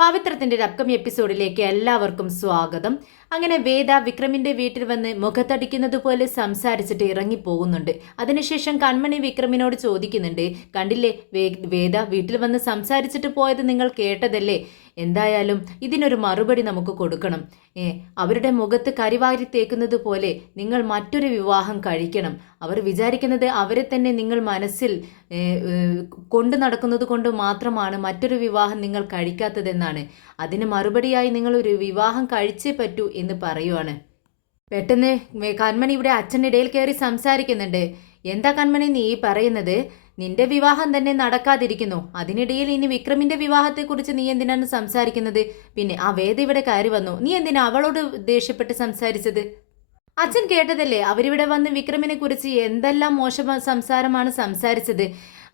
പവിത്രത്തിന്റെ ഒരു അപ്കമിങ് എപ്പിസോഡിലേക്ക് എല്ലാവർക്കും സ്വാഗതം. അങ്ങനെ വേദ വിക്രമിന്റെ വീട്ടിൽ വന്ന് മുഖത്തടിക്കുന്നത് പോലെ സംസാരിച്ചിട്ട് ഇറങ്ങി പോകുന്നുണ്ട്. അതിനുശേഷം കൺമണി വിക്രമിനോട് ചോദിക്കുന്നുണ്ട്, കണ്ടില്ലേ വേദ വീട്ടിൽ വന്ന് സംസാരിച്ചിട്ട് പോയത് നിങ്ങൾ കേട്ടതല്ലേ? എന്തായാലും ഇതിനൊരു മറുപടി നമുക്ക് കൊടുക്കണം. അവരുടെ മുഖത്ത് കരിവാരി തേക്കുന്നത് പോലെ നിങ്ങൾ മറ്റൊരു വിവാഹം കഴിക്കണം. അവർ വിചാരിക്കുന്നത് അവരെ തന്നെ നിങ്ങൾ മനസ്സിൽ കൊണ്ടു നടക്കുന്നത് കൊണ്ട് മാത്രമാണ് മറ്റൊരു വിവാഹം നിങ്ങൾ കഴിക്കാത്തതെന്നാണ്. അതിന് മറുപടിയായി നിങ്ങൾ ഒരു വിവാഹം കഴിച്ചേ പറ്റൂ എന്ന് പറയുവാണ്. പെട്ടെന്ന് കൺമണി ഇവിടെ അച്ഛൻ്റെ ഇടയിൽ കയറി സംസാരിക്കുന്നുണ്ട്. എന്താ കൺമണി നീ പറയുന്നത്? നിന്റെ വിവാഹം തന്നെ നടക്കാതിരിക്കുന്നു. അതിനിടയിൽ ഇനി വിക്രമിന്റെ വിവാഹത്തെക്കുറിച്ച് നീ എന്തിനാണ് സംസാരിക്കുന്നത്? പിന്നെ ആ വേദ ഇവിടെ കയറി വന്നു, നീ എന്തിനാ അവളോട് ദേഷ്യപ്പെട്ട് സംസാരിച്ചത്? അച്ഛൻ കേട്ടതല്ലേ, അവരിവിടെ വന്ന് വിക്രമിനെ കുറിച്ച് എന്തെല്ലാം മോശം സംസാരമാണ് സംസാരിച്ചത്.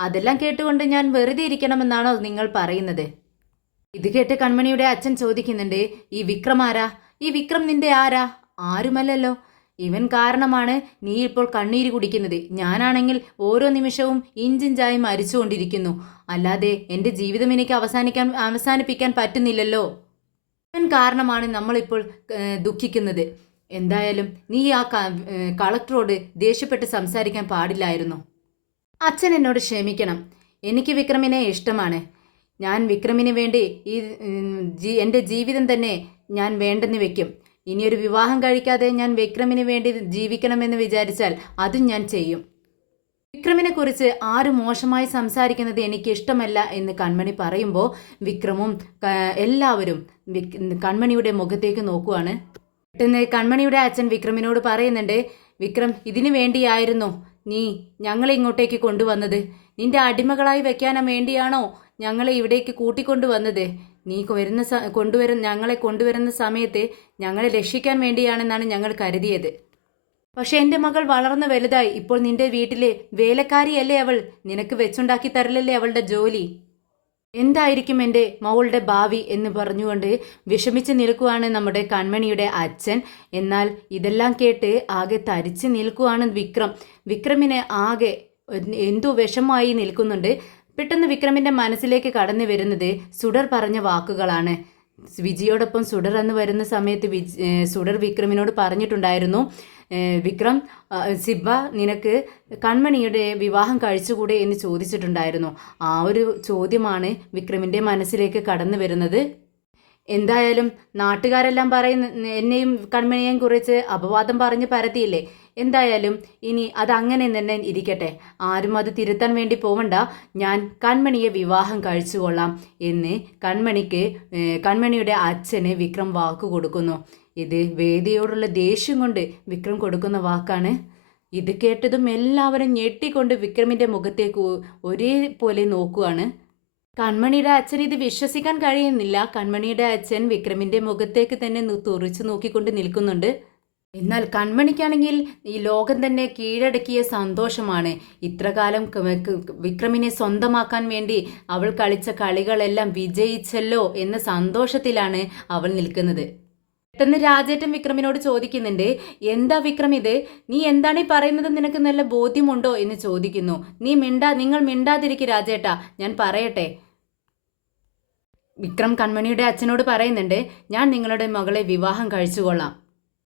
അതെല്ലാം കേട്ടുകൊണ്ട് ഞാൻ വെറുതെ ഇരിക്കണമെന്നാണോ നിങ്ങൾ പറയുന്നത്? ഇത് കേട്ട് കൺമണിയുടെ അച്ഛൻ ചോദിക്കുന്നുണ്ട്, ഈ വിക്രം ആരാ? ഈ വിക്രം നിന്റെ ആരാ? ആരുമല്ലല്ലോ. ഇവൻ കാരണമാണ് നീ ഇപ്പോൾ കണ്ണീര് കുടിക്കുന്നത്. ഞാനാണെങ്കിൽ ഓരോ നിമിഷവും ഇഞ്ചിഞ്ചായി മരിച്ചുകൊണ്ടിരിക്കുന്നു. അല്ലാതെ എൻ്റെ ജീവിതം എനിക്ക് അവസാനിപ്പിക്കാൻ പറ്റുന്നില്ലല്ലോ. ഇവൻ കാരണമാണ് നമ്മളിപ്പോൾ ദുഃഖിക്കുന്നത്. എന്തായാലും നീ ആ കളക്ടറോട് ദേഷ്യപ്പെട്ട് സംസാരിക്കാൻ പാടില്ലായിരുന്നു. അച്ഛൻ എന്നോട് ക്ഷമിക്കണം. എനിക്ക് വിക്രമിനെ ഇഷ്ടമാണ്. ഞാൻ വിക്രമിന് വേണ്ടി എൻ്റെ ജീവിതം തന്നെ ഞാൻ വേണ്ടെന്ന് വെക്കും. ഇനിയൊരു വിവാഹം കഴിക്കാതെ ഞാൻ വിക്രമിന് വേണ്ടി ജീവിക്കണമെന്ന് വിചാരിച്ചാൽ അതും ഞാൻ ചെയ്യും. വിക്രമിനെ കുറിച്ച് ആരും മോശമായി സംസാരിക്കുന്നത് എനിക്ക് ഇഷ്ടമല്ല എന്ന് കൺമണി പറയുമ്പോൾ വിക്രമും എല്ലാവരും കൺമണിയുടെ മുഖത്തേക്ക് നോക്കുവാണ്. പെട്ടെന്ന് കൺമണിയുടെ അച്ഛൻ വിക്രമിനോട് പറയുന്നുണ്ട്, വിക്രം, ഇതിനു വേണ്ടിയായിരുന്നു നീ ഞങ്ങളെ ഇങ്ങോട്ടേക്ക് കൊണ്ടുവന്നത്? നിന്റെ അടിമകളായി വെക്കാൻ വേണ്ടിയാണോ ഞങ്ങളെ ഇവിടേക്ക് കൂട്ടിക്കൊണ്ടുവന്നത്? നീ ഞങ്ങളെ കൊണ്ടുവരുന്ന സമയത്ത് ഞങ്ങളെ രക്ഷിക്കാൻ വേണ്ടിയാണെന്നാണ് ഞങ്ങൾ കരുതിയത്. പക്ഷെ എൻ്റെ മകൾ വളർന്നു വലുതായി. ഇപ്പോൾ നിന്റെ വീട്ടിലെ വേലക്കാരിയല്ലേ അവൾ? നിനക്ക് വെച്ചുണ്ടാക്കി തരലല്ലേ അവളുടെ ജോലി? എന്തായിരിക്കും എൻ്റെ മകളുടെ ഭാവി എന്ന് പറഞ്ഞുകൊണ്ട് വിഷമിച്ച് നിൽക്കുവാണ് നമ്മുടെ കൺമണിയുടെ അച്ഛൻ. എന്നാൽ ഇതെല്ലാം കേട്ട് ആകെ തരിച്ച് നിൽക്കുവാണ് വിക്രം. വിക്രമിന് ആകെ എന്തോ വിഷമായി നിൽക്കുന്നുണ്ട്. പെട്ടെന്ന് വിക്രമിൻ്റെ മനസ്സിലേക്ക് കടന്നു വരുന്നത് സുഡർ പറഞ്ഞ വാക്കുകളാണ്. വിജിയോടൊപ്പം സുഡർ എന്ന് വരുന്ന സമയത്ത് സുഡർ വിക്രമിനോട് പറഞ്ഞിട്ടുണ്ടായിരുന്നു, വിക്രം, സിബ നിനക്ക് കൺമണിയുടെ വിവാഹം കഴിച്ചുകൂടെ എന്ന് ചോദിച്ചിട്ടുണ്ടായിരുന്നു. ആ ഒരു ചോദ്യമാണ് വിക്രമിൻ്റെ മനസ്സിലേക്ക് കടന്നു വരുന്നത്. എന്തായാലും നാട്ടുകാരെല്ലാം എന്നെയും കൺമണിയെയും കുറിച്ച് അപവാദം പറഞ്ഞ് പരത്തിയില്ലേ. എന്തായാലും ഇനി അതങ്ങനെ തന്നെ ഇരിക്കട്ടെ. ആരും അത് തിരുത്താൻ വേണ്ടി പോവണ്ട. ഞാൻ കൺമണിയെ വിവാഹം കഴിച്ചുകൊള്ളാം എന്ന് കൺമണിയുടെ അച്ഛന് വിക്രം വാക്ക് കൊടുക്കുന്നു. ഇത് വേദിയോടുള്ള ദേഷ്യം കൊണ്ട് വിക്രം കൊടുക്കുന്ന വാക്കാണ്. ഇത് കേട്ടതും എല്ലാവരും ഞെട്ടിക്കൊണ്ട് വിക്രമിൻ്റെ മുഖത്തേക്ക് ഒരേപോലെ നോക്കുകയാണ്. കൺമണിയുടെ അച്ഛൻ ഇത് വിശ്വസിക്കാൻ കഴിയുന്നില്ല. കൺമണിയുടെ അച്ഛൻ വിക്രമിൻ്റെ മുഖത്തേക്ക് തന്നെ തുറിച്ചു നോക്കിക്കൊണ്ട് നിൽക്കുന്നുണ്ട്. എന്നാൽ കൺമണിക്കാണെങ്കിൽ ഈ ലോകം തന്നെ കീഴടക്കിയ സന്തോഷമാണ്. ഇത്രകാലം വിക്രമിനെ സ്വന്തമാക്കാൻ വേണ്ടി അവൾ കളിച്ച കളികളെല്ലാം വിജയിച്ചല്ലോ എന്ന സന്തോഷത്തിലാണ് അവൾ നിൽക്കുന്നത്. പെട്ടെന്ന് രാജേട്ടൻ വിക്രമിനോട് ചോദിക്കുന്നുണ്ട്, എന്താ വിക്രം ഇത്? നീ എന്താണ് ഈ പറയുന്നത്? നിനക്ക് നല്ല ബോധ്യമുണ്ടോ എന്ന് ചോദിക്കുന്നു. നിങ്ങൾ മിണ്ടാതിരിക്കും രാജേട്ടാ, ഞാൻ പറയട്ടെ. വിക്രം കൺമണിയുടെ അച്ഛനോട് പറയുന്നുണ്ട്, ഞാൻ നിങ്ങളുടെ മകളെ വിവാഹം കഴിച്ചുകൊള്ളാം.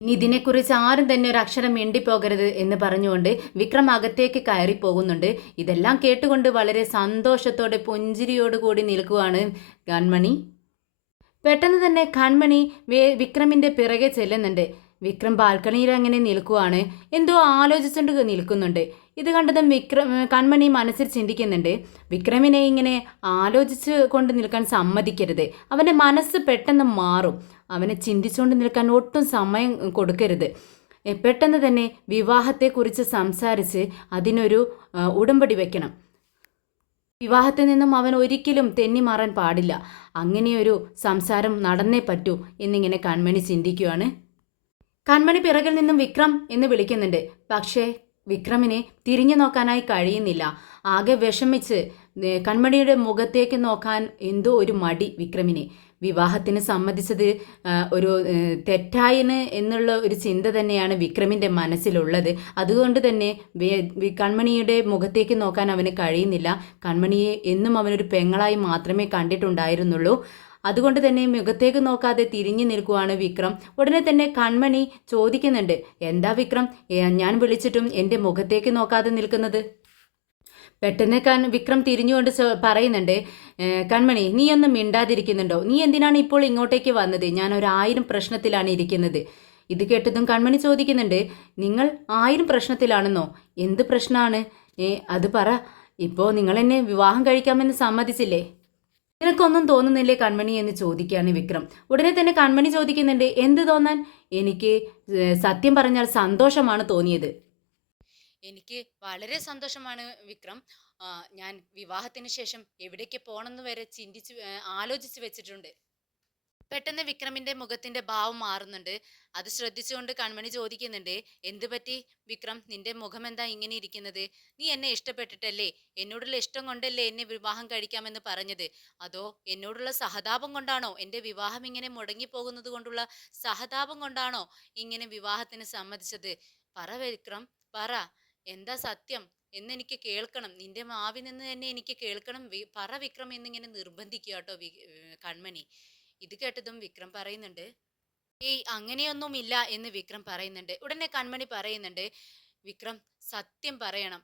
ഇനി ഇതിനെക്കുറിച്ച് ആരും തന്നെ ഒരു അക്ഷരം മിണ്ടിപ്പോകരുത് എന്ന് പറഞ്ഞുകൊണ്ട് വിക്രം അകത്തേക്ക് കയറി പോകുന്നുണ്ട്. ഇതെല്ലാം കേട്ടുകൊണ്ട് വളരെ സന്തോഷത്തോടെ പുഞ്ചിരിയോടുകൂടി നിൽക്കുവാണ് കൺമണി. പെട്ടെന്ന് തന്നെ കൺമണി വിക്രമിൻ്റെ പിറകെ ചെല്ലുന്നുണ്ട്. വിക്രം ബാൽക്കണിയിൽ അങ്ങനെ നിൽക്കുവാണ്, എന്തോ ആലോചിച്ചുകൊണ്ട് നിൽക്കുന്നുണ്ട്. ഇത് കണ്ടതും കൺമണി മനസ്സിൽ ചിന്തിക്കുന്നുണ്ട്, വിക്രമിനെ ഇങ്ങനെ ആലോചിച്ച് കൊണ്ട് നിൽക്കാൻ സമ്മതിക്കരുത്. അവൻ്റെ മനസ്സ് പെട്ടെന്ന് മാറും. അവനെ ചിന്തിച്ചുകൊണ്ട് നിൽക്കാൻ ഒട്ടും സമയം കൊടുക്കരുത്. പെട്ടെന്ന് തന്നെ വിവാഹത്തെക്കുറിച്ച് സംസാരിച്ച് അതിനൊരു ഉടമ്പടി വെക്കണം. വിവാഹത്തിൽ നിന്നും അവൻ ഒരിക്കലും തെന്നി മാറാൻ പാടില്ല. അങ്ങനെയൊരു സംസാരം നടന്നേ പറ്റൂ എന്നിങ്ങനെ കൺമണി ചിന്തിക്കുകയാണ്. കൺമണി പിറകിൽ നിന്നും വിക്രം എന്ന് വിളിക്കുന്നുണ്ട്. പക്ഷേ വിക്രമിനെ തിരിഞ്ഞു നോക്കാനായി കഴിയുന്നില്ല. ആകെ വിഷമിച്ച് കൺമണിയുടെ മുഖത്തേക്ക് നോക്കാൻ എന്തോ ഒരു മടി വിക്രമിനെ. വിവാഹത്തിന് സമ്മതിച്ചത് ഒരു തെറ്റായിന് എന്നുള്ള ഒരു ചിന്ത തന്നെയാണ് വിക്രമിൻ്റെ മനസ്സിലുള്ളത്. അതുകൊണ്ട് തന്നെ കൺമണിയുടെ മുഖത്തേക്ക് നോക്കാൻ അവന് കഴിയുന്നില്ല. കൺമണിയെ എന്നും അവനൊരു പെങ്ങളായി മാത്രമേ കണ്ടിട്ടുണ്ടായിരുന്നുള്ളൂ. അതുകൊണ്ട് തന്നെ മുഖത്തേക്ക് നോക്കാതെ തിരിഞ്ഞു നിൽക്കുവാണ് വിക്രം. ഉടനെ തന്നെ കൺമണി ചോദിക്കുന്നുണ്ട്, എന്താ വിക്രം, ഞാൻ വിളിച്ചിട്ടും എൻ്റെ മുഖത്തേക്ക് നോക്കാതെ നിൽക്കുന്നത്? പെട്ടെന്ന് വിക്രം തിരിഞ്ഞുകൊണ്ട് പറയുന്നുണ്ട്, കൺമണി നീ ഒന്നും മിണ്ടാതിരിക്കുന്നുണ്ടോ? നീ എന്തിനാണ് ഇപ്പോൾ ഇങ്ങോട്ടേക്ക് വന്നത്? ഞാൻ 1000 പ്രശ്നത്തിലാണ് ഇരിക്കുന്നത്. ഇത് കേട്ടതും കൺമണി ചോദിക്കുന്നുണ്ട്, നിങ്ങൾ 1000 പ്രശ്നത്തിലാണെന്നോ? എന്ത് പ്രശ്നമാണ്? അത് പറ. ഇപ്പോൾ നിങ്ങൾ എന്നെ വിവാഹം കഴിക്കാമെന്ന് സമ്മതിച്ചില്ലേ? നിനക്കൊന്നും തോന്നുന്നില്ലേ കൺമണി എന്ന് ചോദിക്കുകയാണ് വിക്രം. ഉടനെ തന്നെ കൺമണി ചോദിക്കുന്നുണ്ട്, എന്ത് തോന്നാൻ? എനിക്ക് സത്യം പറഞ്ഞാൽ സന്തോഷമാണ് തോന്നിയത്. എനിക്ക് വളരെ സന്തോഷമാണ് വിക്രം. ഞാൻ വിവാഹത്തിന് ശേഷം എവിടേക്ക് പോകണമെന്ന് വരെ ആലോചിച്ച് വെച്ചിട്ടുണ്ട്. പെട്ടെന്ന് വിക്രമിന്റെ മുഖത്തിന്റെ ഭാവം മാറുന്നുണ്ട്. അത് ശ്രദ്ധിച്ചുകൊണ്ട് കൺമണി ചോദിക്കുന്നുണ്ട്, എന്ത് പറ്റി വിക്രം, നിന്റെ മുഖം എന്താ ഇങ്ങനെ ഇരിക്കുന്നത്? നീ എന്നെ ഇഷ്ടപ്പെട്ടിട്ടല്ലേ? എന്നോടുള്ള ഇഷ്ടം കൊണ്ടല്ലേ എന്നെ വിവാഹം കഴിക്കാമെന്ന് പറഞ്ഞത്? അതോ എന്നോടുള്ള സഹതാപം കൊണ്ടാണോ? എൻ്റെ വിവാഹം ഇങ്ങനെ മുടങ്ങിപ്പോകുന്നത് കൊണ്ടുള്ള സഹതാപം കൊണ്ടാണോ ഇങ്ങനെ വിവാഹത്തിന് സമ്മതിച്ചത്? പറ വിക്രം, പറ. എന്താ സത്യം എന്നെനിക്ക് കേൾക്കണം. നിന്റെ മാവിൽ നിന്ന് തന്നെ എനിക്ക് കേൾക്കണം. പറ വിക്രം എന്നിങ്ങനെ നിർബന്ധിക്കുക കേട്ടോ കൺമണി. ഇത് കേട്ടതും വിക്രം പറയുന്നുണ്ട്, ഏയ് അങ്ങനെയൊന്നുമില്ല എന്ന് വിക്രം പറയുന്നുണ്ട്. ഉടനെ കൺമണി പറയുന്നുണ്ട്, വിക്രം സത്യം പറയണം.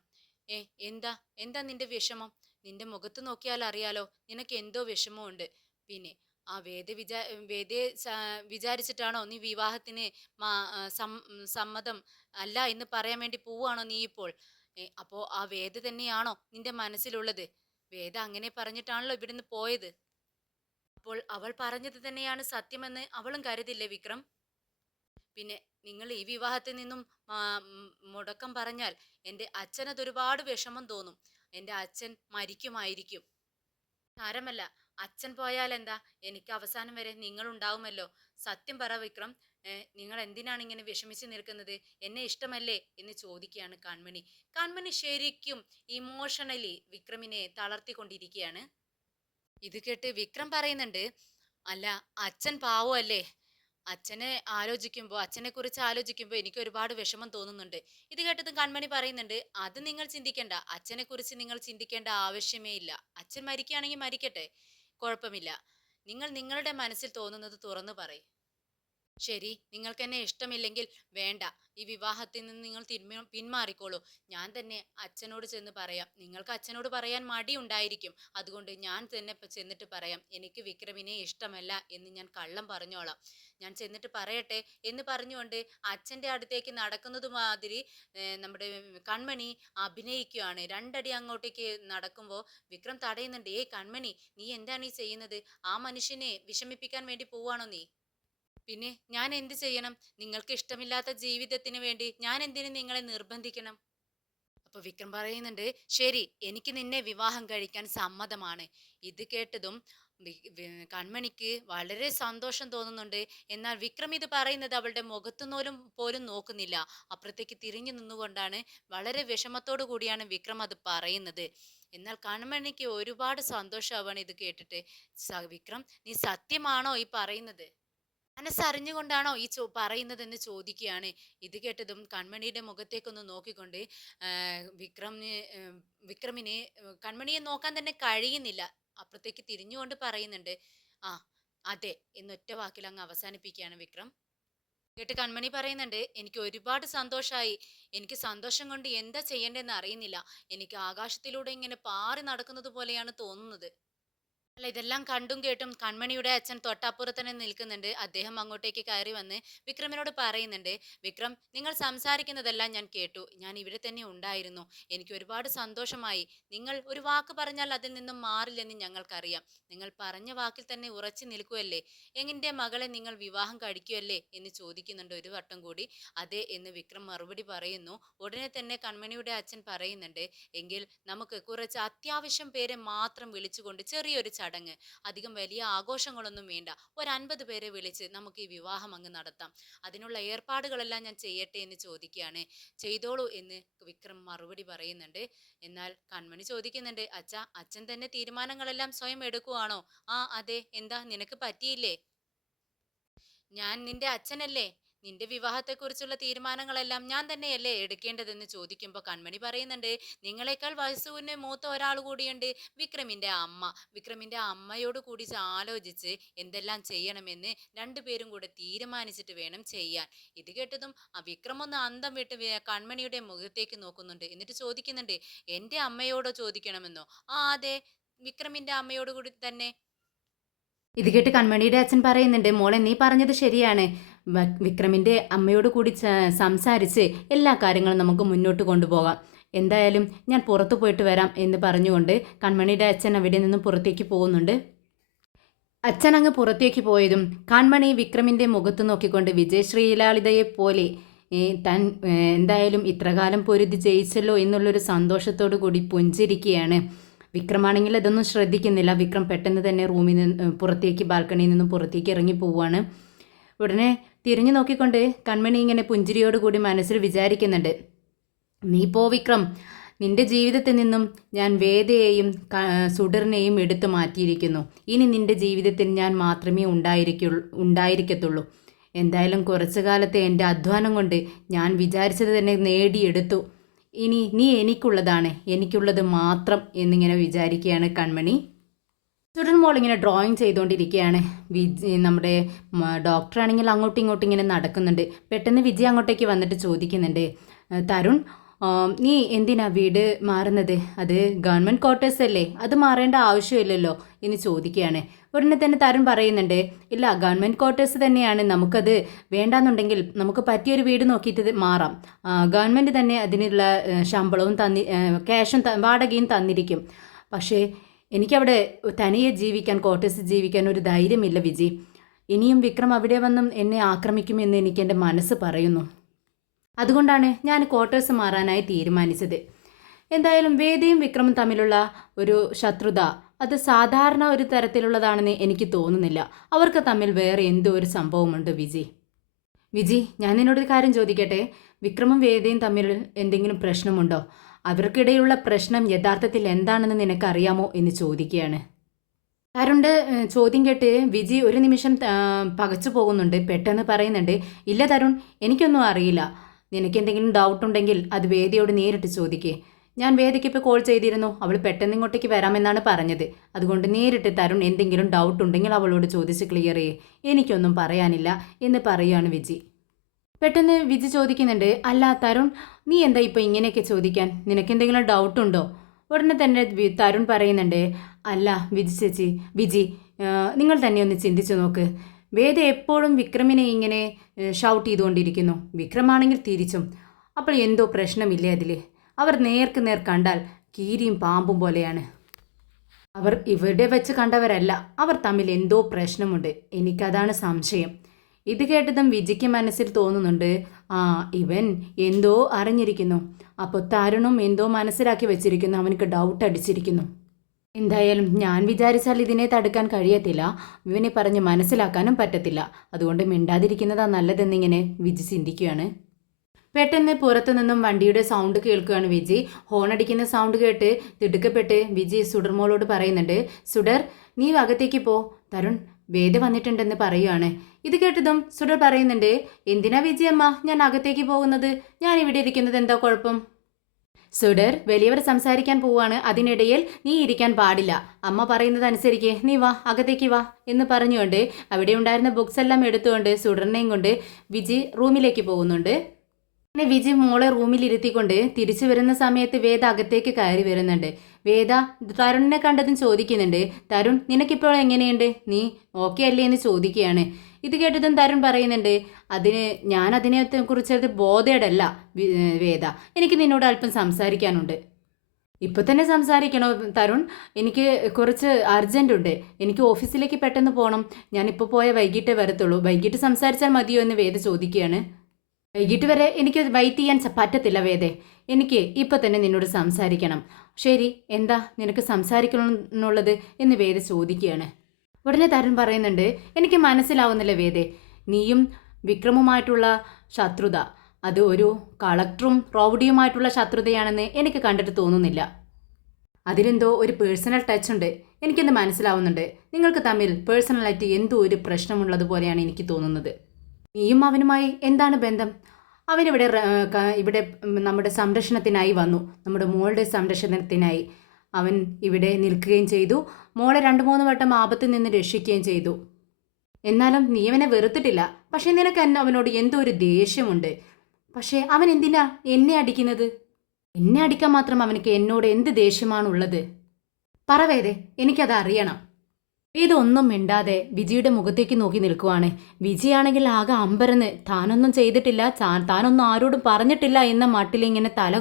ഏ എന്താ എന്താ നിന്റെ വിഷമം? നിന്റെ മുഖത്ത് നോക്കിയാൽ അറിയാലോ നിനക്ക് എന്തോ വിഷമമുണ്ട്. പിന്നെ ആ വേദയെ വിചാരിച്ചിട്ടാണോ നീ വിവാഹത്തിന് സമ്മതം അല്ല എന്ന് പറയാൻ വേണ്ടി പോവുകയാണോ നീ ഇപ്പോൾ? അപ്പോ ആ വേദ തന്നെയാണോ നിന്റെ മനസ്സിലുള്ളത്? വേദ അങ്ങനെ പറഞ്ഞിട്ടാണല്ലോ ഇവിടുന്ന് പോയത്. അപ്പോൾ അവൾ പറഞ്ഞത് തന്നെയാണ് സത്യമെന്ന് അവളും കരുതില്ലേ വിക്രം? പിന്നെ നിങ്ങൾ ഈ വിവാഹത്തിൽ നിന്നും മുടക്കം പറഞ്ഞാൽ എൻ്റെ അച്ഛനത് ഒരുപാട് വിഷമം തോന്നും. എൻ്റെ അച്ഛൻ മരിക്കുമായിരിക്കും. സാരമല്ല, അച്ഛൻ പോയാൽ എന്താ, എനിക്ക് അവസാനം വരെ നിങ്ങൾ ഉണ്ടാവുമല്ലോ. സത്യം പറ വിക്രം, നിങ്ങൾ എന്തിനാണ് ഇങ്ങനെ വിഷമിച്ച് നിൽക്കുന്നത്? എന്നെ ഇഷ്ടമല്ലേ എന്ന് ചോദിക്കുകയാണ് കൺമണി. കൺമണി ശരിക്കും ഇമോഷണലി വിക്രമിനെ തളർത്തിക്കൊണ്ടിരിക്കുകയാണ്. ഇത് കേട്ട് വിക്രം പറയുന്നുണ്ട്, അല്ല അച്ഛൻ പാവമല്ലേ? അച്ഛനെ കുറിച്ച് ആലോചിക്കുമ്പോൾ എനിക്ക് ഒരുപാട് വിഷമം തോന്നുന്നുണ്ട്. ഇത് കേട്ടതും കൺമണി പറയുന്നുണ്ട്, അത് നിങ്ങൾ ചിന്തിക്കേണ്ട. അച്ഛനെ കുറിച്ച് നിങ്ങൾ ചിന്തിക്കേണ്ട ആവശ്യമേ ഇല്ല. അച്ഛൻ മരിക്കുകയാണെങ്കിൽ മരിക്കട്ടെ, കുഴപ്പമില്ല. നിങ്ങൾ നിങ്ങളുടെ മനസ്സിൽ തോന്നുന്നത് തുറന്നു പറയും. ശരി, നിങ്ങൾക്ക് എന്നെ ഇഷ്ടമില്ലെങ്കിൽ വേണ്ട, ഈ വിവാഹത്തിൽ നിന്ന് നിങ്ങൾ പിന്മാറിക്കോളൂ. ഞാൻ തന്നെ അച്ഛനോട് ചെന്ന് പറയാം. നിങ്ങൾക്ക് അച്ഛനോട് പറയാൻ മടി ഉണ്ടായിരിക്കും, അതുകൊണ്ട് ഞാൻ തന്നെ ചെന്നിട്ട് പറയാം, എനിക്ക് വിക്രമിനെ ഇഷ്ടമല്ല എന്ന് ഞാൻ കള്ളം പറഞ്ഞോളാം. ഞാൻ ചെന്നിട്ട് പറയട്ടെ എന്ന് പറഞ്ഞുകൊണ്ട് അച്ഛൻ്റെ അടുത്തേക്ക് നടക്കുന്നത് മാതിരി നമ്മുടെ കൺമണി അഭിനയിക്കുകയാണ്. രണ്ടടി അങ്ങോട്ടേക്ക് നടക്കുമ്പോൾ വിക്രം തടയുന്നുണ്ട്. കൺമണി, നീ എന്താണ് ഈ ചെയ്യുന്നത്? ആ മനുഷ്യനെ വിഷമിപ്പിക്കാൻ വേണ്ടി പോവാണോ നീ? പിന്നെ ഞാൻ എന്ത് ചെയ്യണം? നിങ്ങൾക്ക് ഇഷ്ടമില്ലാത്ത ജീവിതത്തിന് വേണ്ടി ഞാൻ എന്തിനു നിങ്ങളെ നിർബന്ധിക്കണം? അപ്പൊ വിക്രം പറയുന്നുണ്ട്, ശരി, എനിക്ക് നിന്നെ വിവാഹം കഴിക്കാൻ സമ്മതമാണ്. ഇത് കേട്ടതും കൺമണിക്ക് വളരെ സന്തോഷം തോന്നുന്നുണ്ട്. എന്നാൽ വിക്രം ഇത് പറയുന്നത് അവളുടെ മുഖത്തുനോലും പോലും നോക്കുന്നില്ല. അപ്പുറത്തേക്ക് തിരിഞ്ഞു നിന്നുകൊണ്ടാണ് വളരെ വിഷമത്തോടു കൂടിയാണ് വിക്രം അത് പറയുന്നത്. എന്നാൽ കൺമണിക്ക് ഒരുപാട് സന്തോഷമാവാണ് ഇത് കേട്ടിട്ട്. വിക്രം, നീ സത്യമാണോ ഈ പറയുന്നത്? മനസ്സറിഞ്ഞുകൊണ്ടാണോ ഈ പറയുന്നതെന്ന് ചോദിക്കുകയാണ്. ഇത് കേട്ടതും കൺമണിയുടെ മുഖത്തേക്കൊന്ന് നോക്കിക്കൊണ്ട് വിക്രമിന് വിക്രമിന് കൺമണിയെ നോക്കാൻ തന്നെ കഴിയുന്നില്ല. അപ്പുറത്തേക്ക് തിരിഞ്ഞുകൊണ്ട് പറയുന്നുണ്ട്, ആ അതെ എന്നൊറ്റ വാക്കിൽ അങ്ങ് അവസാനിപ്പിക്കുകയാണ് വിക്രം. കേട്ട് കൺമണി പറയുന്നുണ്ട്, എനിക്ക് ഒരുപാട് സന്തോഷമായി. എനിക്ക് സന്തോഷം കൊണ്ട് എന്താ ചെയ്യേണ്ടതെന്ന് അറിയുന്നില്ല. എനിക്ക് ആകാശത്തിലൂടെ ഇങ്ങനെ പാറി നടക്കുന്നത് പോലെയാണ് തോന്നുന്നത്. അല്ല, ഇതെല്ലാം കണ്ടും കേട്ടും കൺമണിയുടെ അച്ഛൻ തൊട്ടപ്പുറത്ത് തന്നെ നിൽക്കുന്നുണ്ട്. അദ്ദേഹം അങ്ങോട്ടേക്ക് കയറി വന്ന് വിക്രമിനോട് പറയുന്നുണ്ട്, വിക്രം, നിങ്ങൾ സംസാരിക്കുന്നതെല്ലാം ഞാൻ കേട്ടു. ഞാൻ ഇവിടെ തന്നെ ഉണ്ടായിരുന്നു. എനിക്ക് ഒരുപാട് സന്തോഷമായി. നിങ്ങൾ ഒരു വാക്ക് പറഞ്ഞാൽ അതിൽ നിന്നും മാറില്ലെന്ന് ഞങ്ങൾക്കറിയാം. നിങ്ങൾ പറഞ്ഞ വാക്കിൽ തന്നെ ഉറച്ചു നിൽക്കുവല്ലേ? എന്റെ മകളെ നിങ്ങൾ വിവാഹം കഴിക്കുവല്ലേ എന്ന് ചോദിക്കുന്നുണ്ട് ഒരു വട്ടം കൂടി. അതെ എന്ന് വിക്രം മറുപടി പറയുന്നു. ഉടനെ തന്നെ കൺമണിയുടെ അച്ഛൻ പറയുന്നുണ്ട്, എങ്കിൽ നമുക്ക് കുറച്ച് അത്യാവശ്യം പേരെ മാത്രം വിളിച്ചുകൊണ്ട് ചെറിയൊരു ചടങ്ങ്, അധികം വലിയ ആഘോഷങ്ങളൊന്നും വേണ്ട, ഒരു 50 പേരെ വിളിച്ച് നമുക്ക് ഈ വിവാഹം അങ്ങ് നടത്താം. അതിനുള്ള ഏർപ്പാടുകളെല്ലാം ഞാൻ ചെയ്യട്ടെ എന്ന് ചോദിക്കുകയാണ്. ചെയ്തോളൂ എന്ന് വിക്രം മറുപടി പറയുന്നുണ്ട്. എന്നാൽ കൺമണി ചോദിക്കുന്നുണ്ട്, അച്ഛൻ തന്നെ തീരുമാനങ്ങളെല്ലാം സ്വയം എടുക്കുവാണോ? ആ അതെ, എന്താ നിനക്ക് പറ്റിയില്ലേ? ഞാൻ നിന്റെ അച്ഛനല്ലേ? നിന്റെ വിവാഹത്തെക്കുറിച്ചുള്ള തീരുമാനങ്ങളെല്ലാം ഞാൻ തന്നെയല്ലേ എടുക്കേണ്ടതെന്ന് ചോദിക്കുമ്പോൾ കൺമണി പറയുന്നുണ്ട്, നിങ്ങളെക്കാൾ വയസ്സുവിന് മൂത്ത ഒരാൾ കൂടിയുണ്ട്, വിക്രമിന്റെ അമ്മ. വിക്രമിന്റെ അമ്മയോട് കൂടി ആലോചിച്ച് എന്തെല്ലാം ചെയ്യണമെന്ന് രണ്ടുപേരും കൂടെ തീരുമാനിച്ചിട്ട് വേണം ചെയ്യാൻ. ഇത് കേട്ടതും ആ വിക്രം ഒന്ന് അന്തം വിട്ട് കൺമണിയുടെ മുഖത്തേക്ക് നോക്കുന്നുണ്ട്. എന്നിട്ട് ചോദിക്കുന്നുണ്ട്, എൻ്റെ അമ്മയോടോ ചോദിക്കണമെന്നോ? ആ അതെ, വിക്രമിന്റെ അമ്മയോട് കൂടി തന്നെ. ഇത് കേട്ട് കൺമണിയുടെ അച്ഛൻ പറയുന്നുണ്ട്, മോളെ നീ പറഞ്ഞത് ശരിയാണ്. വിക്രമിൻ്റെ അമ്മയോട് കൂടി സംസാരിച്ച് എല്ലാ കാര്യങ്ങളും നമുക്ക് മുന്നോട്ട് കൊണ്ടുപോകാം. എന്തായാലും ഞാൻ പുറത്തു പോയിട്ട് വരാം എന്ന് പറഞ്ഞുകൊണ്ട് കൺമണിയുടെ അച്ഛൻ അവിടെ നിന്നും പുറത്തേക്ക് പോകുന്നുണ്ട്. അച്ഛൻ അങ്ങ് പുറത്തേക്ക് പോയതും കൺമണി വിക്രമിൻ്റെ മുഖത്ത് നോക്കിക്കൊണ്ട് വിജയ് ശ്രീലാളിതയെ പോലെ താൻ എന്തായാലും ഇത്രകാലം പൊരുതി ജയിച്ചല്ലോ എന്നുള്ളൊരു സന്തോഷത്തോടു കൂടി പുഞ്ചിരിക്കുകയാണ്. വിക്രമാണെങ്കിൽ അതൊന്നും ശ്രദ്ധിക്കുന്നില്ല. വിക്രം പെട്ടെന്ന് തന്നെ റൂമിൽ നിന്ന് പുറത്തേക്ക് ബാൽക്കണിയിൽ നിന്നും പുറത്തേക്ക് ഇറങ്ങി പോവുകയാണ്. ഉടനെ തിരിഞ്ഞു നോക്കിക്കൊണ്ട് കൺമണി ഇങ്ങനെ പുഞ്ചിരിയോടുകൂടി മനസ്സിൽ വിചാരിക്കുന്നുണ്ട്, നീ പോ വിക്രം, നിന്റെ ജീവിതത്തിൽ നിന്നും ഞാൻ വേദയെയും സുഡറിനെയും എടുത്തു മാറ്റിയിരിക്കുന്നു. ഇനി നിന്റെ ജീവിതത്തിൽ ഞാൻ മാത്രമേ ഉണ്ടായിരിക്കത്തുള്ളൂ. എന്തായാലും കുറച്ചു കാലത്തെ എൻ്റെ അധ്വാനം കൊണ്ട് ഞാൻ വിചാരിച്ചത് തന്നെ നേടിയെടുത്തു. ഇനി നീ എനിക്കുള്ളതാണ്, എനിക്കുള്ളത് മാത്രം എന്നിങ്ങനെ വിചാരിക്കുകയാണ് കൺമണി. സുഡൻ മോൾ ഇങ്ങനെ ഡ്രോയിങ് ചെയ്തുകൊണ്ടിരിക്കുകയാണ്. നമ്മുടെ ഡോക്ടറാണെങ്കിൽ അങ്ങോട്ടും ഇങ്ങോട്ടും ഇങ്ങനെ നടക്കുന്നുണ്ട്. പെട്ടെന്ന് വിജയ് അങ്ങോട്ടേക്ക് വന്നിട്ട് ചോദിക്കുന്നുണ്ട്, തരുൺ നീ എന്തിനാ വീട് മാറുന്നത്? അത് ഗവൺമെൻറ് ക്വാർട്ടേഴ്സ് അല്ലേ, അത് മാറേണ്ട ആവശ്യമില്ലല്ലോ എന്ന് ചോദിക്കുകയാണ്. ഉടനെ തന്നെ തരുൺ പറയുന്നുണ്ട്, ഇല്ല ഗവൺമെൻറ് ക്വാർട്ടേഴ്സ് തന്നെയാണ്, നമുക്കത് വേണ്ടാന്നുണ്ടെങ്കിൽ നമുക്ക് പറ്റിയൊരു വീട് നോക്കിയിട്ട് മാറാം. ഗവൺമെൻറ് തന്നെ അതിനുള്ള ശമ്പളവും ക്യാഷും വാടകയും തന്നിരിക്കും. പക്ഷേ എനിക്കവിടെ തനിയെ ജീവിക്കാൻ, ക്വാർട്ടേഴ്സ് ജീവിക്കാൻ ഒരു ധൈര്യമില്ല വിജി. ഇനിയും വിക്രം അവിടെ വന്നും എന്നെ ആക്രമിക്കുമെന്ന് എനിക്ക് എൻ്റെ മനസ്സ് പറയുന്നു. അതുകൊണ്ടാണ് ഞാൻ ക്വാർട്ടേഴ്സ് മാറാനായി തീരുമാനിച്ചത്. എന്തായാലും വേദയും വിക്രമും തമ്മിലുള്ള ഒരു ശത്രുത അത് സാധാരണ ഒരു തരത്തിലുള്ളതാണെന്ന് എനിക്ക് തോന്നുന്നില്ല. അവർക്ക് തമ്മിൽ വേറെ എന്തോ ഒരു സംഭവമുണ്ട് വിജി, ഞാൻ നിന്നോടൊരു കാര്യം ചോദിക്കട്ടെ, വിക്രമും വേദയും തമ്മിൽ എന്തെങ്കിലും പ്രശ്നമുണ്ടോ? അവർക്കിടയിലുള്ള പ്രശ്നം യഥാർത്ഥത്തിൽ എന്താണെന്ന് നിനക്കറിയാമോ എന്ന് ചോദിക്കുകയാണ്. തരുണിൻ്റെ ചോദ്യം കേട്ട് വിജി ഒരു നിമിഷം പകച്ചു പോകുന്നുണ്ട്. പെട്ടെന്ന് പറയുന്നുണ്ട്, ഇല്ല തരുൺ, എനിക്കൊന്നും അറിയില്ല. നിനക്കെന്തെങ്കിലും ഡൗട്ട് ഉണ്ടെങ്കിൽ അത് വേദയോട് നേരിട്ട് ചോദിക്കേ. ഞാൻ വേദയ്ക്ക് ഇപ്പോൾ കോൾ ചെയ്തിരുന്നു, അവൾ പെട്ടെന്ന് ഇങ്ങോട്ടേക്ക് വരാമെന്നാണ് പറഞ്ഞത്. അതുകൊണ്ട് നേരിട്ട് തരുൺ എന്തെങ്കിലും ഡൗട്ട് ഉണ്ടെങ്കിൽ അവളോട് ചോദിച്ച് ക്ലിയർ ചെയ്യേ, എനിക്കൊന്നും പറയാനില്ല എന്ന് പറയുകയാണ് വിജി. പെട്ടെന്ന് വിജി ചോദിക്കുന്നുണ്ട്, അല്ല തരുൺ, നീ എന്താ ഇപ്പോൾ ഇങ്ങനെയൊക്കെ ചോദിക്കാൻ? നിനക്കെന്തെങ്കിലും ഡൗട്ടുണ്ടോ? ഉടനെ തന്നെ തരുൺ പറയുന്നുണ്ട്, അല്ല വിജി നിങ്ങൾ തന്നെ ഒന്ന് ചിന്തിച്ചു നോക്ക്. വേദ എപ്പോഴും വിക്രമിനെ ഇങ്ങനെ ഷൗട്ട് ചെയ്തുകൊണ്ടിരിക്കുന്നു, വിക്രമാണെങ്കിൽ തിരിച്ചും. അപ്പോൾ എന്തോ പ്രശ്നമില്ലേ അതിൽ? അവർ നേർക്ക് നേർ കണ്ടാൽ കീരിയും പാമ്പും പോലെയാണ്. അവർ ഇവിടെ വെച്ച് കണ്ടവരല്ല, അവർ തമ്മിൽ എന്തോ പ്രശ്നമുണ്ട്. എനിക്കതാണ് സംശയം. ഇത് കേട്ടതും വിജിക്ക് മനസ്സിൽ തോന്നുന്നുണ്ട്, ഇവൻ എന്തോ അറിഞ്ഞിരിക്കുന്നു. അപ്പോൾ തരുണും എന്തോ മനസ്സിലാക്കി വെച്ചിരിക്കുന്നു, അവനക്ക് ഡൗട്ട് അടിച്ചിരിക്കുന്നു. എന്തായാലും ഞാൻ വിചാരിച്ചാൽ ഇതിനെ തടുക്കാൻ കഴിയത്തില്ല, ഇവനെ പറഞ്ഞ് മനസ്സിലാക്കാനും പറ്റത്തില്ല. അതുകൊണ്ട് മിണ്ടാതിരിക്കുന്നതാണ് നല്ലതെന്നിങ്ങനെ വിജി ചിന്തിക്കുകയാണ്. പെട്ടെന്ന് പുറത്തു നിന്നും വണ്ടിയുടെ സൗണ്ട് കേൾക്കുകയാണ് വിജി. ഹോണടിക്കുന്ന സൗണ്ട് കേട്ട് തിടുക്കപ്പെട്ട് വിജി സുഡർമോളോട് പറയുന്നുണ്ട്, സുഡർ നീ അകത്തേക്ക് പോ, തരുൺ വേദ വന്നിട്ടുണ്ടെന്ന് പറയുകയാണ്. ഇത് കേട്ടതും സുഡർ പറയുന്നുണ്ട്, എന്തിനാ വിജയമ്മ ഞാൻ അകത്തേക്ക് പോകുന്നത്? ഞാൻ ഇവിടെ ഇരിക്കുന്നത് എന്താ കുഴപ്പം? സുഡർ, വലിയവർ സംസാരിക്കാൻ പോവാണ്, അതിനിടയിൽ നീ ഇരിക്കാൻ പാടില്ല. അമ്മ പറയുന്നത് അനുസരിക്ക്, നീ വാ, അകത്തേക്ക് വാ എന്ന് പറഞ്ഞുകൊണ്ട് അവിടെ ഉണ്ടായിരുന്ന ബുക്സ് എല്ലാം എടുത്തുകൊണ്ട് സുഡറിനെയും കൊണ്ട് വിജി റൂമിലേക്ക് പോകുന്നുണ്ട്. പിന്നെ വിജി മോളെ റൂമിലിരുത്തിക്കൊണ്ട് തിരിച്ചു വരുന്ന സമയത്ത് വേദ അകത്തേക്ക് കയറി വരുന്നുണ്ട്. വേദ തരുണിനെ കണ്ടതും ചോദിക്കുന്നുണ്ട്, തരുൺ നിനക്കിപ്പോൾ എങ്ങനെയുണ്ട്? നീ ഓക്കെ അല്ലേ എന്ന് ചോദിക്കുകയാണ്. ഇത് കേട്ടതും തരുൺ പറയുന്നുണ്ട്, ഞാൻ അതിനെ കുറിച്ചത് ബോധേഡല്ല വേദ, എനിക്ക് നിന്നോട് അല്പം സംസാരിക്കാനുണ്ട്. ഇപ്പോൾ തന്നെ സംസാരിക്കണോ തരുൺ? എനിക്ക് കുറച്ച് അർജൻറ്റ് ഉണ്ട്, എനിക്ക് ഓഫീസിലേക്ക് പെട്ടെന്ന് പോകണം. ഞാനിപ്പോൾ പോയാൽ വൈകിട്ടേ വരത്തുള്ളൂ, വൈകിട്ട് സംസാരിച്ചാൽ മതിയോ എന്ന് വേദ ചോദിക്കുകയാണ്. വൈകിട്ട് വരെ എനിക്ക് വെയിറ്റ് ചെയ്യാൻ പറ്റത്തില്ല വേദേ, എനിക്ക് ഇപ്പം തന്നെ നിന്നോട് സംസാരിക്കണം. ശരി, എന്താ നിനക്ക് സംസാരിക്കണമെന്നുള്ളത് എന്ന് വേദ ചോദിക്കുകയാണ്. ഉടനെ തരുൺ പറയുന്നുണ്ട്, എനിക്ക് മനസ്സിലാവുന്നില്ല വേദേ, നീയും വിക്രമുമായിട്ടുള്ള ശത്രുത അത് ഒരു കളക്ടറും റൗഡിയുമായിട്ടുള്ള ശത്രുതയാണെന്ന് എനിക്ക് കണ്ടിട്ട് തോന്നുന്നില്ല. അതിലെന്തോ ഒരു പേഴ്സണൽ ടച്ച് ഉണ്ട്, എനിക്കെന്ത് മനസ്സിലാവുന്നുണ്ട്. നിങ്ങൾക്ക് തമ്മിൽ പേഴ്സണലായിട്ട് എന്തോ ഒരു പ്രശ്നമുള്ളതുപോലെയാണ് എനിക്ക് തോന്നുന്നത്. നീയും അവനുമായി എന്താണ് ബന്ധം? അവനിവിടെ ഇവിടെ നമ്മുടെ സംരക്ഷണത്തിനായി വന്നു, നമ്മുടെ മോളുടെ സംരക്ഷണത്തിനായി അവൻ ഇവിടെ നിൽക്കുകയും ചെയ്തു. മോളെ 2-3 വട്ടം ആപത്തിൽ നിന്ന് രക്ഷിക്കുകയും ചെയ്തു. എന്നാലും നീ അവനെ വെറുത്തിട്ടില്ല. പക്ഷെ നിനക്ക് എന്നെ അവനോട് എന്തോ ഒരു ദേഷ്യമുണ്ട്. പക്ഷേ അവൻ എന്തിനാ എന്നെ അടിക്കുന്നത്? എന്നെ അടിക്കാൻ മാത്രം അവനക്ക് എന്നോട് എന്ത് ദേഷ്യമാണുള്ളത്? പറവേതെ, എനിക്കത് അറിയണം. ഇതൊന്നും മിണ്ടാതെ വിജിയുടെ മുഖത്തേക്ക് നോക്കി നിൽക്കുവാണ്. വിജിയാണെങ്കിൽ ആകെ അമ്പരന്ന്, താനൊന്നും ചെയ്തിട്ടില്ല, താനൊന്നും ആരോടും പറഞ്ഞിട്ടില്ല എന്ന മട്ടിൽ ഇങ്ങനെ തല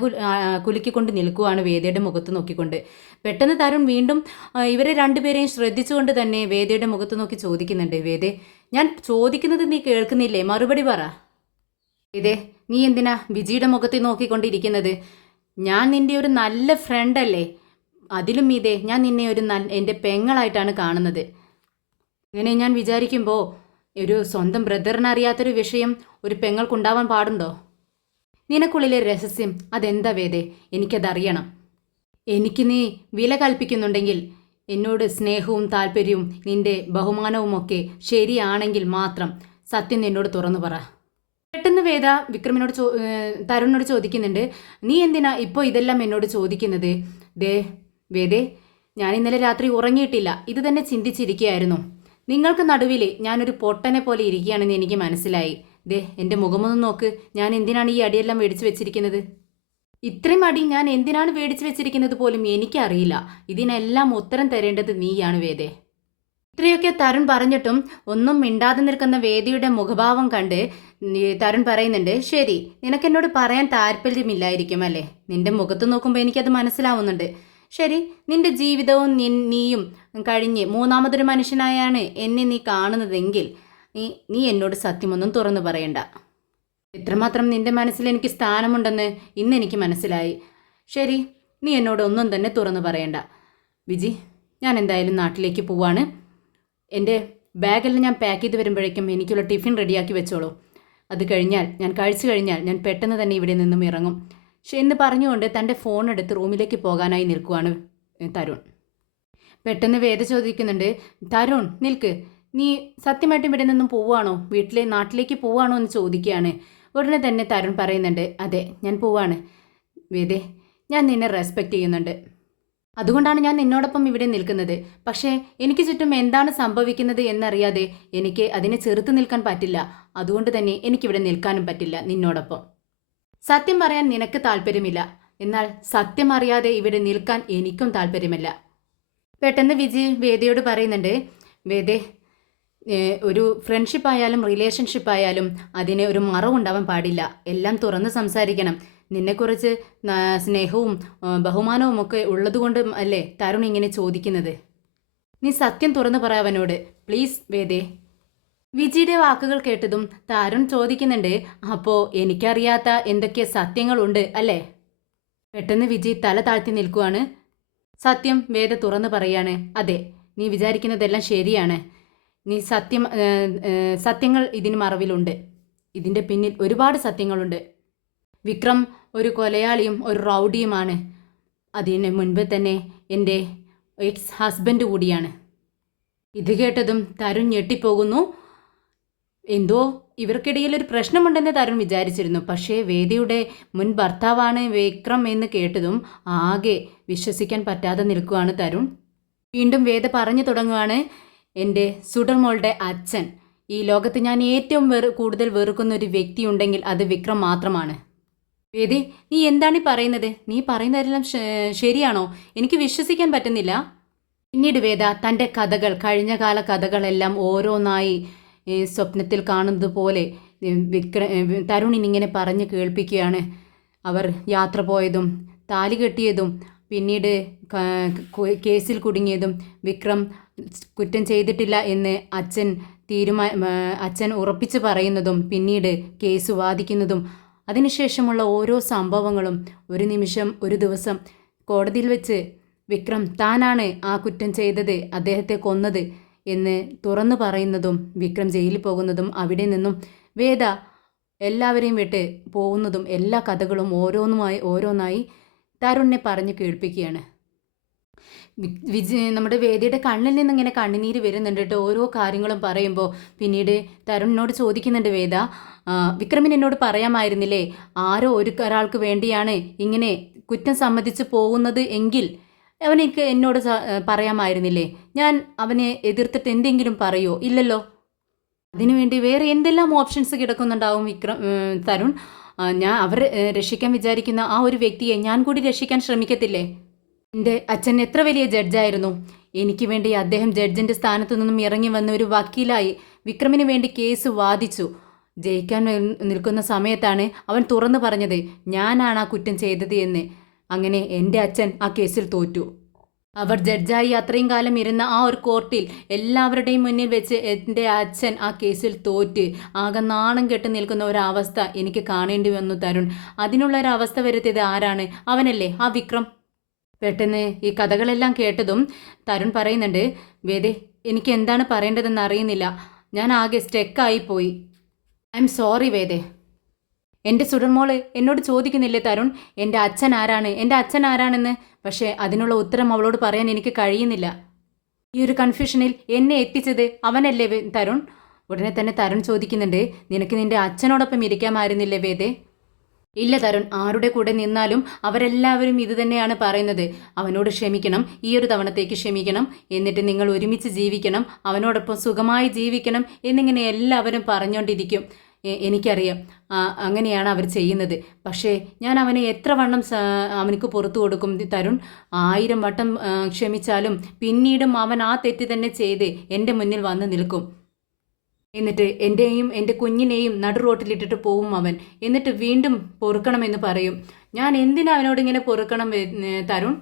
കുലുക്കിക്കൊണ്ട് നിൽക്കുവാണ് വേദയുടെ മുഖത്ത് നോക്കിക്കൊണ്ട്. പെട്ടെന്ന് തരുൺ വീണ്ടും ഇവരെ രണ്ടുപേരെയും ശ്രദ്ധിച്ചുകൊണ്ട് തന്നെ വേദയുടെ മുഖത്ത് നോക്കി ചോദിക്കുന്നുണ്ട്. വേദേ, ഞാൻ ചോദിക്കുന്നത് നീ കേൾക്കുന്നില്ലേ? മറുപടി പറ. വേദേ, നീ എന്തിനാ വിജിയുടെ മുഖത്ത് നോക്കിക്കൊണ്ടിരിക്കുന്നത്? ഞാൻ നിന്റെ ഒരു നല്ല ഫ്രണ്ടല്ലേ? അതിലും മീതെ ഞാൻ നിന്നെ ഒരു എൻ്റെ പെങ്ങളായിട്ടാണ് കാണുന്നത്. ഇങ്ങനെ ഞാൻ വിചാരിക്കുമ്പോൾ ഒരു സ്വന്തം ബ്രദറിനറിയാത്തൊരു വിഷയം ഒരു പെങ്ങൾക്കുണ്ടാവാൻ പാടുണ്ടോ? നിനക്കുള്ളിലെ രഹസ്യം അതെന്താ വേദേ? എനിക്കതറിയണം. എനിക്ക് നീ വില കൽപ്പിക്കുന്നുണ്ടെങ്കിൽ, എന്നോട് സ്നേഹവും താല്പര്യവും നിന്റെ ബഹുമാനവുമൊക്കെ ശരിയാണെങ്കിൽ മാത്രം സത്യം എന്നോട് തുറന്നു പറ. പെട്ടെന്ന് വേദ വിക്രമിനോട് തരുണിനോട് ചോദിക്കുന്നുണ്ട്, നീ എന്തിനാ ഇപ്പോൾ ഇതെല്ലാം എന്നോട് ചോദിക്കുന്നത്? വേദേ, ഞാൻ ഇന്നലെ രാത്രി ഉറങ്ങിയിട്ടില്ല. ഇത് തന്നെ ചിന്തിച്ചിരിക്കുകയായിരുന്നു. നിങ്ങൾക്ക് നടുവിൽ ഞാനൊരു പൊട്ടനെ പോലെ ഇരിക്കുകയാണെന്ന് എനിക്ക് മനസ്സിലായി. എൻ്റെ മുഖമൊന്നും നോക്ക്. ഞാൻ എന്തിനാണ് ഈ അടിയെല്ലാം മേടിച്ചു വെച്ചിരിക്കുന്നത്? ഇത്രയും അടി ഞാൻ എന്തിനാണ് മേടിച്ചു വെച്ചിരിക്കുന്നത് പോലും എനിക്കറിയില്ല. ഇതിനെല്ലാം ഉത്തരം തരേണ്ടത് നീയാണ് വേദേ. ഇത്രയൊക്കെ തരുൺ പറഞ്ഞിട്ടും ഒന്നും മിണ്ടാതെ നിൽക്കുന്ന വേദിയുടെ മുഖഭാവം കണ്ട് തരുൺ പറയുന്നുണ്ട്, ശരി, നിനക്കെന്നോട് പറയാൻ താല്പര്യമില്ലായിരിക്കും അല്ലേ? നിന്റെ മുഖത്ത് നോക്കുമ്പോൾ എനിക്കത് മനസ്സിലാവുന്നുണ്ട്. ശരി, നിന്റെ ജീവിതവും നീയും കഴിഞ്ഞ് മൂന്നാമതൊരു മനുഷ്യനായാണ് എന്നെ നീ കാണുന്നതെങ്കിൽ നീ എന്നോട് സത്യമൊന്നും തുറന്നു പറയണ്ട. എത്രമാത്രം നിന്റെ മനസ്സിൽ എനിക്ക് സ്ഥാനമുണ്ടെന്ന് ഇന്ന് എനിക്ക് മനസ്സിലായി. ശരി, നീ എന്നോട് ഒന്നും തന്നെ തുറന്നു പറയണ്ട. വിജി, ഞാൻ എന്തായാലും നാട്ടിലേക്ക് പോവാണ്. എൻ്റെ ബാഗെല്ലാം ഞാൻ പാക്ക് ചെയ്ത് വരുമ്പോഴേക്കും എനിക്കുള്ള ടിഫിൻ റെഡിയാക്കി വെച്ചോളൂ. അത് കഴിഞ്ഞാൽ ഞാൻ കഴിച്ചു കഴിഞ്ഞാൽ ഞാൻ പെട്ടെന്ന് തന്നെ ഇവിടെ നിന്നും ഇറങ്ങും എന്ന് പറഞ്ഞുകൊണ്ട് തൻ്റെ ഫോൺ എടുത്ത് റൂമിലേക്ക് പോകാനായി നിൽക്കുവാണ് തരുൺ. പെട്ടെന്ന് വേദ ചോദിക്കുന്നുണ്ട്, തരുൺ നിൽക്ക്, നീ സത്യമായിട്ടും ഇവിടെ നിന്നും പോവുകയാണോ? നാട്ടിലേക്ക് പോവുകയാണോ എന്ന് ചോദിക്കുകയാണ്. ഉടനെ തന്നെ തരുൺ പറയുന്നുണ്ട്, അതെ, ഞാൻ പോവാണ് വേദേ. ഞാൻ നിന്നെ റെസ്പെക്റ്റ് ചെയ്യുന്നുണ്ട്. അതുകൊണ്ടാണ് ഞാൻ നിന്നോടൊപ്പം ഇവിടെ നിൽക്കുന്നത്. പക്ഷേ എനിക്ക് ചുറ്റും എന്താണ് സംഭവിക്കുന്നത് എന്നറിയാതെ എനിക്ക് അതിനെ ചെറുത്ത് നിൽക്കാൻ പറ്റില്ല. അതുകൊണ്ട് തന്നെ എനിക്കിവിടെ നിൽക്കാനും പറ്റില്ല നിന്നോടൊപ്പം. സത്യം പറയാൻ നിനക്ക് താല്പര്യമില്ല, എന്നാൽ സത്യം അറിയാതെ ഇവിടെ നിൽക്കാൻ എനിക്കും താല്പര്യമില്ല. പെട്ടെന്ന് വിജി വേദയോട് പറയുന്നുണ്ട്, വേദേ, ഒരു ഫ്രണ്ട്ഷിപ്പ് ആയാലും റിലേഷൻഷിപ്പ് ആയാലും അതിന് ഒരു മറവുണ്ടാവാൻ പാടില്ല. എല്ലാം തുറന്ന് സംസാരിക്കണം. നിന്നെക്കുറിച്ച് സ്നേഹവും ബഹുമാനവും ഒക്കെ ഉള്ളതുകൊണ്ട് അല്ലേ തരുൺ ഇങ്ങനെ ചോദിക്കുന്നത്? നീ സത്യം തുറന്നു പറയാവനോട് പ്ലീസ് വേദേ. വിജിയുടെ വാക്കുകൾ കേട്ടതും തരുൺ ചോദിക്കുന്നുണ്ട്, അപ്പോൾ എനിക്കറിയാത്ത എന്തൊക്കെ സത്യങ്ങളുണ്ട് അല്ലേ? പെട്ടെന്ന് വിജി തല താഴ്ത്തി നിൽക്കുവാണ്. സത്യം വേദ തുറന്നു പറയാണ്, അതെ, നീ വിചാരിക്കുന്നതെല്ലാം ശരിയാണ്. നീ സത്യങ്ങൾ ഇതിന് മറവിലുണ്ട്. ഇതിൻ്റെ പിന്നിൽ ഒരുപാട് സത്യങ്ങളുണ്ട്. വിക്രം ഒരു കൊലയാളിയും ഒരു റൗഡിയുമാണ്. അതിന് മുൻപ് തന്നെ എൻ്റെ എക്സ് ഹസ്ബൻഡ് കൂടിയാണ്. ഇത് കേട്ടതും തരുൺ ഞെട്ടിപ്പോകുന്നു. എന്തോ ഇവർക്കിടയിൽ ഒരു പ്രശ്നമുണ്ടെന്ന് തരുൺ വിചാരിച്ചിരുന്നു. പക്ഷേ വേദിയുടെ മുൻ ഭർത്താവാണ് വിക്രം എന്ന് കേട്ടതും ആകെ വിശ്വസിക്കാൻ പറ്റാതെ നിൽക്കുകയാണ് തരുൺ. വീണ്ടും വേദ പറഞ്ഞു തുടങ്ങുകയാണ്, എൻ്റെ സുഡർമോളുടെ അച്ഛൻ. ഈ ലോകത്ത് ഞാൻ ഏറ്റവും കൂടുതൽ വെറുക്കുന്ന ഒരു വ്യക്തിയുണ്ടെങ്കിൽ അത് വിക്രം മാത്രമാണ്. വേദി, നീ എന്താണ് പറയുന്നത്? നീ പറയുന്നതെല്ലാം ശരിയാണോ? എനിക്ക് വിശ്വസിക്കാൻ പറ്റുന്നില്ല. പിന്നീട് വേദ തൻ്റെ കഥകൾ, കഴിഞ്ഞകാല കഥകളെല്ലാം ഓരോന്നായി സ്വപ്നത്തിൽ കാണുന്നത് പോലെ തരുണിനിങ്ങനെ പറഞ്ഞ് കേൾപ്പിക്കുകയാണ്. അവർ യാത്ര പോയതും താലി കെട്ടിയതും പിന്നീട് കേസിൽ കുടുങ്ങിയതും വിക്രം കുറ്റം ചെയ്തിട്ടില്ല എന്ന് അച്ഛൻ ഉറപ്പിച്ച് പറയുന്നതും പിന്നീട് കേസ് വാദിക്കുന്നതും അതിനുശേഷമുള്ള ഓരോ സംഭവങ്ങളും ഒരു നിമിഷം ഒരു ദിവസം കോടതിയിൽ വെച്ച് വിക്രം താനാണ് ആ കുറ്റം ചെയ്തത്, അദ്ദേഹത്തെ കൊന്നത് എന്ന് തുറന്നു പറയുന്നതും വിക്രം ജയിലിൽ പോകുന്നതും അവിടെ നിന്നും വേദ എല്ലാവരെയും വിട്ട് പോകുന്നതും എല്ലാ കഥകളും ഓരോന്നായി തരുണിനെ പറഞ്ഞ് കേൾപ്പിക്കുകയാണ്. നമ്മുടെ വേദിയുടെ കണ്ണിൽ നിന്ന് ഇങ്ങനെ കണ്ണുനീര് വരുന്നുണ്ട് കേട്ടോ ഓരോ കാര്യങ്ങളും പറയുമ്പോൾ. പിന്നീട് തരുണിനോട് ചോദിക്കുന്നുണ്ട് വേദ, വിക്രമിന് എന്നോട് പറയാമായിരുന്നില്ലേ ആരോ ഒരാൾക്ക് വേണ്ടിയാണ് ഇങ്ങനെ കുറ്റം സമ്മതിച്ച് പോകുന്നത് എങ്കിൽ അവനെനിക്ക് എന്നോട് പറയാമായിരുന്നില്ലേ? ഞാൻ അവനെ എതിർത്തിട്ട് എന്തെങ്കിലും പറയോ? ഇല്ലല്ലോ. അതിനുവേണ്ടി വേറെ എന്തെല്ലാം ഓപ്ഷൻസ് കിടക്കുന്നുണ്ടാവും തരുൺ. ഞാൻ അവർ രക്ഷിക്കാൻ വിചാരിക്കുന്ന ആ ഒരു വ്യക്തിയെ ഞാൻ കൂടി രക്ഷിക്കാൻ ശ്രമിക്കത്തില്ലേ? എൻ്റെ അച്ഛൻ എത്ര വലിയ ജഡ്ജായിരുന്നു. എനിക്ക് വേണ്ടി അദ്ദേഹം ജഡ്ജിൻ്റെ സ്ഥാനത്തു നിന്നും ഇറങ്ങി വന്ന ഒരു വക്കീലായി വിക്രമിന് വേണ്ടി കേസ് വാദിച്ചു. ജയിക്കാൻ നിൽക്കുന്ന സമയത്താണ് അവൻ തുറന്നു പറഞ്ഞത് ഞാനാണ് ആ കുറ്റം ചെയ്തത് എന്ന്. അങ്ങനെ എൻ്റെ അച്ഛൻ ആ കേസിൽ തോറ്റു. അവർ ജഡ്ജായി അത്രയും കാലം ഇരുന്ന ആ ഒരു കോർട്ടിൽ എല്ലാവരുടെയും മുന്നിൽ വെച്ച് എൻ്റെ അച്ഛൻ ആ കേസിൽ തോറ്റ് ആകെ നാണം കെട്ട് നിൽക്കുന്ന ഒരവസ്ഥ എനിക്ക് കാണേണ്ടി വന്നു തരുൺ. അതിനുള്ള ഒരു അവസ്ഥ വരുത്തിയത് ആരാണ്? അവനല്ലേ, ആ വിക്രം. പെട്ടെന്ന് ഈ കഥകളെല്ലാം കേട്ടതും തരുൺ പറയുന്നുണ്ട്, വേദേ എനിക്ക് എന്താണ് പറയേണ്ടതെന്ന് അറിയുന്നില്ല, ഞാൻ ആകെ സ്റ്റെക്കായി പോയി. ഐ എം സോറി വേദേ. എൻ്റെ സുടർമോള് എന്നോട് ചോദിക്കുന്നില്ലേ തരുൺ, എൻ്റെ അച്ഛൻ ആരാണ്, എൻ്റെ അച്ഛൻ ആരാണെന്ന്? പക്ഷേ അതിനുള്ള ഉത്തരം അവളോട് പറയാൻ എനിക്ക് കഴിയുന്നില്ല. ഈ ഒരു കൺഫ്യൂഷനിൽ എന്നെ എത്തിച്ചത് അവനല്ലേ തരുൺ? ഉടനെ തന്നെ തരുൺ ചോദിക്കുന്നുണ്ട്, നിനക്ക് നിൻ്റെ അച്ഛനോടൊപ്പം ഇരിക്കാമായിരുന്നില്ലേ വേദേ? ഇല്ല തരുൺ, ആരുടെ കൂടെ നിന്നാലും അവരെല്ലാവരും ഇത് തന്നെയാണ് പറയുന്നത്. അവനോട് ക്ഷമിക്കണം, ഈ ഒരു തവണത്തേക്ക് ക്ഷമിക്കണം, എന്നിട്ട് നിങ്ങൾ ഒരുമിച്ച് ജീവിക്കണം, അവനോടൊപ്പം സുഖമായി ജീവിക്കണം എന്നിങ്ങനെ എല്ലാവരും പറഞ്ഞുകൊണ്ടിരിക്കും. എനിക്കറിയാം അങ്ങനെയാണ് അവർ ചെയ്യുന്നത്. പക്ഷേ ഞാൻ അവനെ എത്ര വണ്ണം അവനക്ക് പുറത്തു കൊടുക്കും തരുൺ? 1000 വട്ടം ക്ഷമിച്ചാലും പിന്നീടും അവൻ ആ തെറ്റ് തന്നെ ചെയ്ത് എൻ്റെ മുന്നിൽ വന്ന് നിൽക്കും. എന്നിട്ട് എൻ്റെയും എൻ്റെ കുഞ്ഞിനെയും നടു റോട്ടിലിട്ടിട്ട് പോവും അവൻ. എന്നിട്ട് വീണ്ടും പൊറുക്കണമെന്ന് പറയും. ഞാൻ എന്തിനാ അവനോട് ഇങ്ങനെ പൊറുക്കണം തരുൺ?